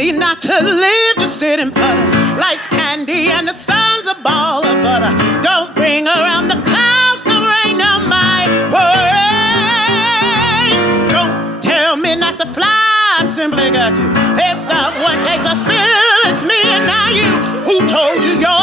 me not to live, just sit and putter. Life's candy and the sun's a ball of butter. Don't bring around the clouds to rain on my parade. Don't tell me not to fly, I simply got to. If someone takes a spill, it's me and not you. Who told you you're